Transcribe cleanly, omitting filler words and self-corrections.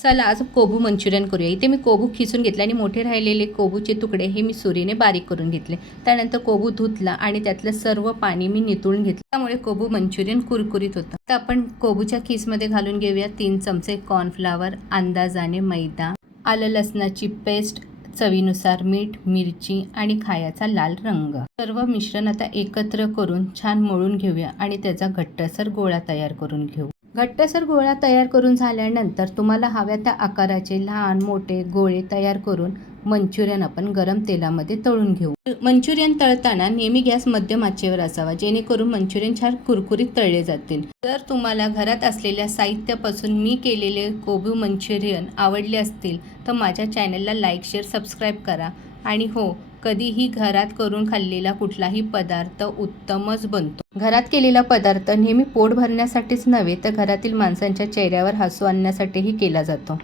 चला आज कोबू मंचुरियन करूया। इथे मी कोबू खिसून घेतले आणि मोठे राहिलेले कोबूचे तुकडे हे मी सुरीने बारीक करून घेतले। त्यानंतर कोबू धुतला आणि त्यातलं सर्व पाणी मी निथळून घेतलं, त्यामुळे कोबू मंचुरियन कुरकुरीत होतं। तर आपण कोबूच्या खिसमध्ये घालून घेऊया 3 चमचे कॉर्नफ्लॉवर, अंदाजाने मैदा, आलं लसणाची पेस्ट, चवीनुसार मीठ, मिरची आणि खायचा लाल रंग। सर्व मिश्रण आता एकत्र करून छान मळून घेऊया आणि त्याचा घट्टसर गोळा तयार करून घेऊ। घट्टसर गोळा तयार करून झाल्यानंतर तुम्हाला हव्या त्या आकाराचे लहान मोठे गोळे तयार करून मंचुरियन आपण गरम तेलामध्ये तळून घेऊ। मंचुरियन तळताना नेहमी गॅस मध्यम आचेवर असावा, जेणेकरून मंचुरियन छान कुरकुरीत तळले जातील। जर तुम्हाला घरात असलेल्या साहित्यापासून मी केलेले कोबू मंचुरियन आवडले असतील तर माझ्या चॅनलला लाईक, शेअर, सबस्क्राईब करा। आणि हो, कधीही घरात करून खाल्लेला कुठलाही पदार्थ उत्तमच बनतो। घरात केलेला पदार्थ नेहमी पोट भरण्यासाठीच नव्हे तर घरातील माणसांच्या चेहऱ्यावर हसू आणण्यासाठीही केला जातो।